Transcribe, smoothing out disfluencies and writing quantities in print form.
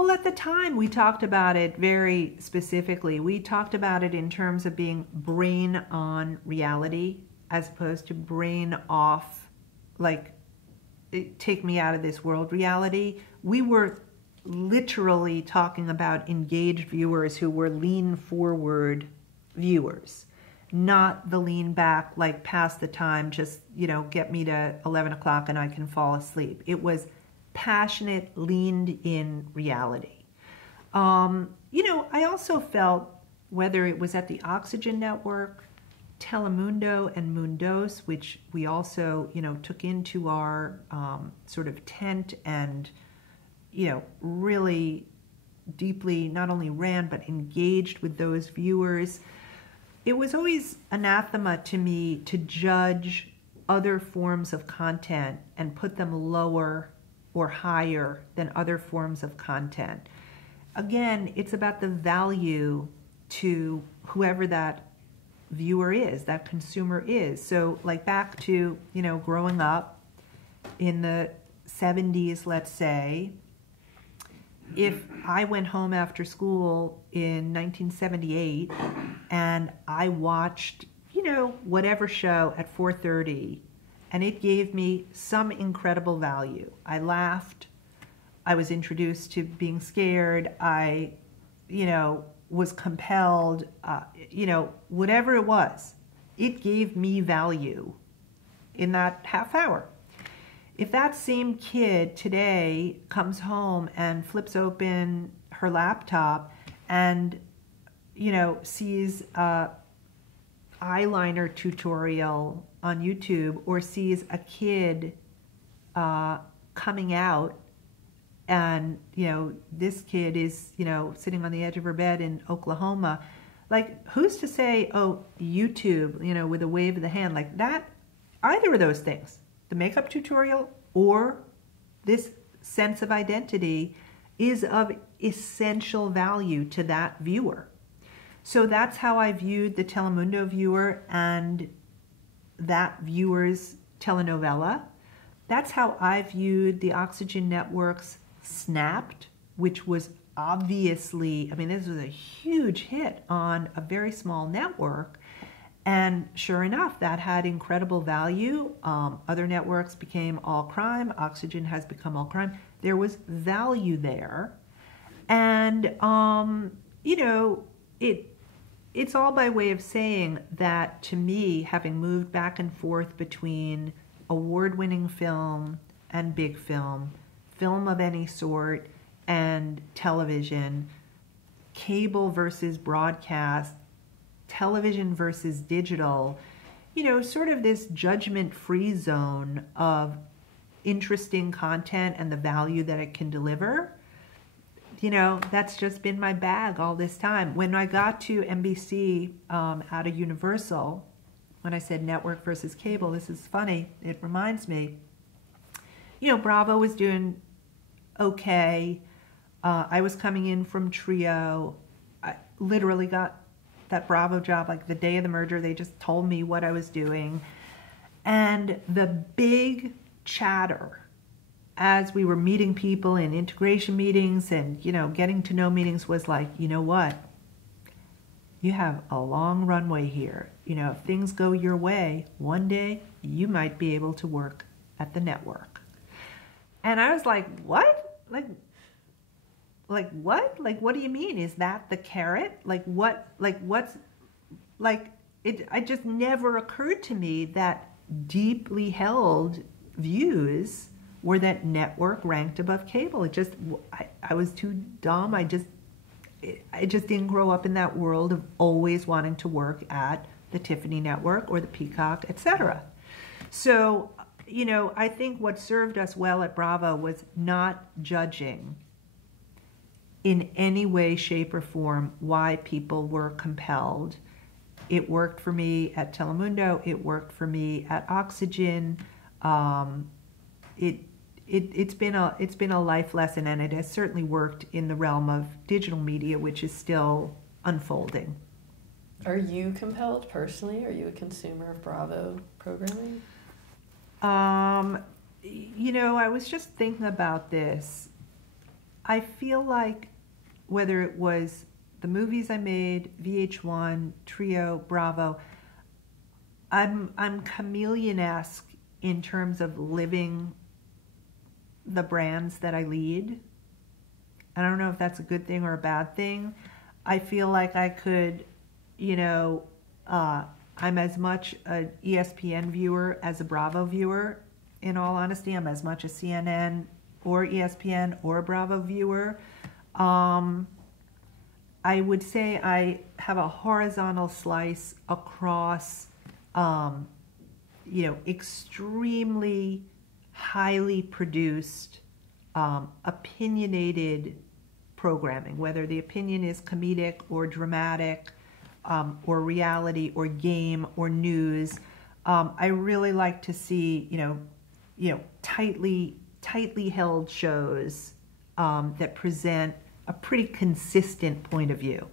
Well, at the time, we talked about it very specifically. We talked about it in terms of being brain on reality as opposed to brain off, like, take me out of this world reality. We were literally talking about engaged viewers who were lean forward viewers, not the lean back, like past the time, just, get me to 11 o'clock and I can fall asleep. It was passionate, leaned in reality. I also felt, whether it was at the Oxygen Network, Telemundo, and Mundos, which we also, took into our sort of tent and, really deeply not only ran but engaged with those viewers. It was always anathema to me to judge other forms of content and put them lower or higher than other forms of content. Again, it's about the value to whoever that viewer is, that consumer is. So like back to, growing up in the 70s, let's say, if I went home after school in 1978 and I watched, whatever show at 4:30, and it gave me some incredible value. I laughed. I was introduced to being scared. I, was compelled, whatever it was, it gave me value in that half hour. If that same kid today comes home and flips open her laptop and, sees a eyeliner tutorial on YouTube, or sees a kid coming out, and, this kid is, sitting on the edge of her bed in Oklahoma, like, who's to say, oh, YouTube, with a wave of the hand, like that, either of those things, the makeup tutorial or this sense of identity, is of essential value to that viewer. So that's how I viewed the Telemundo viewer and that viewer's telenovela. That's how I viewed the Oxygen Network's Snapped, which was obviously, this was a huge hit on a very small network. And sure enough, that had incredible value. Other networks became all crime. Oxygen has become all crime. There was value there. And, it's all by way of saying that, to me, having moved back and forth between award-winning film and big film, film of any sort, and television, cable versus broadcast, television versus digital, sort of this judgment-free zone of interesting content and the value that it can deliver, that's just been my bag all this time. When I got to NBC out of Universal, when I said network versus cable, this is funny, it reminds me, Bravo was doing okay. I was coming in from Trio. I literally got that Bravo job like the day of the merger. They just told me what I was doing. And the big chatter as we were meeting people in integration meetings and, getting to know meetings was like, you know what? You have a long runway here. If things go your way, one day you might be able to work at the network. And I was like, what? Like what? Like, what do you mean? Is that the carrot? Like, what? Like, what's, like, it just never occurred to me that deeply held views were that network ranked above cable. It just, I was too dumb. I just didn't grow up in that world of always wanting to work at the Tiffany Network or the Peacock, etc. So, I think what served us well at Bravo was not judging in any way, shape, or form why people were compelled. It worked for me at Telemundo. It worked for me at Oxygen. It's been a life lesson, and it has certainly worked in the realm of digital media, which is still unfolding. Are you compelled personally? Are you a consumer of Bravo programming? I was just thinking about this. I feel like whether it was the movies I made, VH1, Trio, Bravo, I'm chameleon-esque in terms of living the brands that I lead. I don't know if that's a good thing or a bad thing. I feel like I could, I'm as much an ESPN viewer as a Bravo viewer. In all honesty, I'm as much a CNN or ESPN or a Bravo viewer. I would say I have a horizontal slice across, extremely highly produced, opinionated programming, whether the opinion is comedic or dramatic, or reality or game or news. I really like to see, tightly held shows that present a pretty consistent point of view.